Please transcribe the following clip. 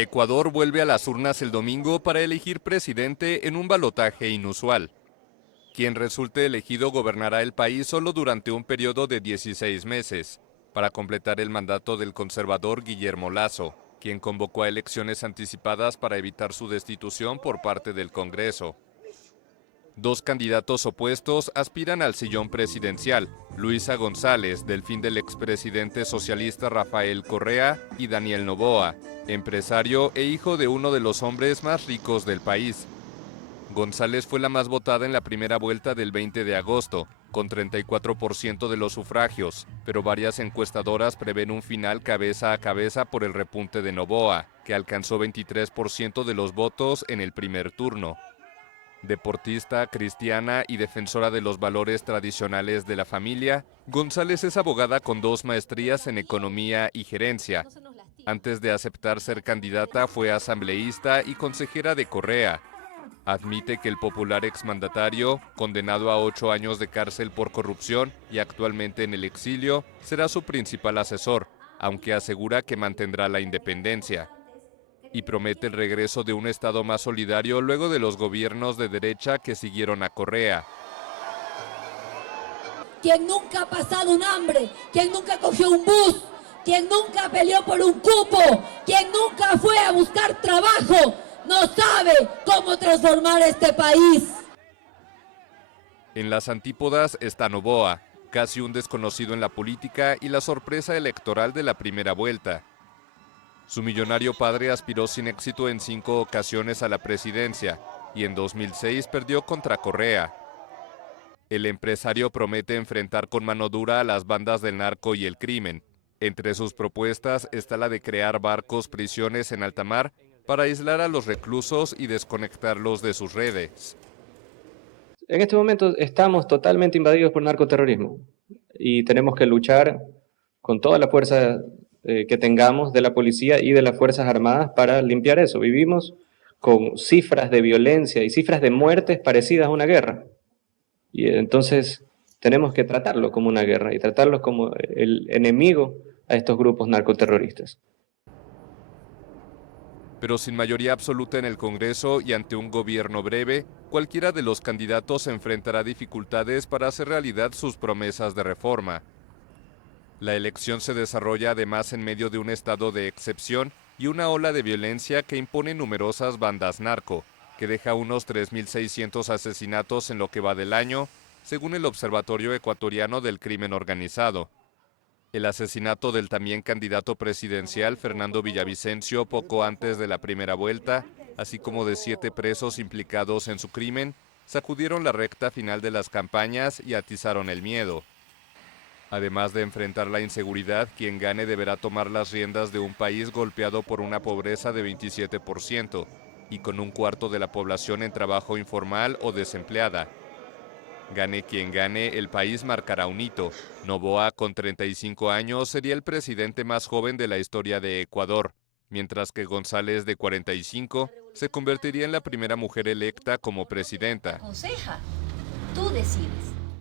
Ecuador vuelve a las urnas el domingo para elegir presidente en un balotaje inusual. Quien resulte elegido gobernará el país solo durante un periodo de 16 meses, para completar el mandato del conservador Guillermo Lasso, quien convocó a elecciones anticipadas para evitar su destitución por parte del Congreso. Dos candidatos opuestos aspiran al sillón presidencial, Luisa González, delfín del expresidente socialista Rafael Correa, y Daniel Noboa, empresario e hijo de uno de los hombres más ricos del país. González fue la más votada en la primera vuelta del 20 de agosto, con 34% de los sufragios, pero varias encuestadoras prevén un final cabeza a cabeza por el repunte de Noboa, que alcanzó 23% de los votos en el primer turno. Deportista, cristiana y defensora de los valores tradicionales de la familia, González es abogada con 2 maestrías en economía y gerencia. Antes de aceptar ser candidata fue asambleísta y consejera de Correa. Admite que el popular exmandatario, condenado a 8 años de cárcel por corrupción y actualmente en el exilio, será su principal asesor, aunque asegura que mantendrá la independencia. Y promete el regreso de un Estado más solidario luego de los gobiernos de derecha que siguieron a Correa. Quien nunca ha pasado un hambre, quien nunca cogió un bus, quien nunca peleó por un cupo, quien nunca fue a buscar trabajo, no sabe cómo transformar este país. En las antípodas está Noboa, casi un desconocido en la política y la sorpresa electoral de la primera vuelta. Su millonario padre aspiró sin éxito en 5 ocasiones a la presidencia y en 2006 perdió contra Correa. El empresario promete enfrentar con mano dura a las bandas del narco y el crimen. Entre sus propuestas está la de crear barcos prisiones en alta mar para aislar a los reclusos y desconectarlos de sus redes. En este momento estamos totalmente invadidos por narcoterrorismo y tenemos que luchar con toda la fuerza que tengamos de la policía y de las Fuerzas Armadas para limpiar eso. Vivimos con cifras de violencia y cifras de muertes parecidas a una guerra. Y entonces tenemos que tratarlo como una guerra y tratarlo como el enemigo a estos grupos narcoterroristas. Pero sin mayoría absoluta en el Congreso y ante un gobierno breve, cualquiera de los candidatos enfrentará dificultades para hacer realidad sus promesas de reforma. La elección se desarrolla además en medio de un estado de excepción y una ola de violencia que impone numerosas bandas narco, que deja unos 3.600 asesinatos en lo que va del año, según el Observatorio Ecuatoriano del Crimen Organizado. El asesinato del también candidato presidencial Fernando Villavicencio poco antes de la primera vuelta, así como de 7 presos implicados en su crimen, sacudieron la recta final de las campañas y atizaron el miedo. Además de enfrentar la inseguridad, quien gane deberá tomar las riendas de un país golpeado por una pobreza de 27% y con un cuarto de la población en trabajo informal o desempleada. Gane quien gane, el país marcará un hito. Noboa, con 35 años, sería el presidente más joven de la historia de Ecuador, mientras que González, de 45, se convertiría en la primera mujer electa como presidenta. Aconseja, tú decides.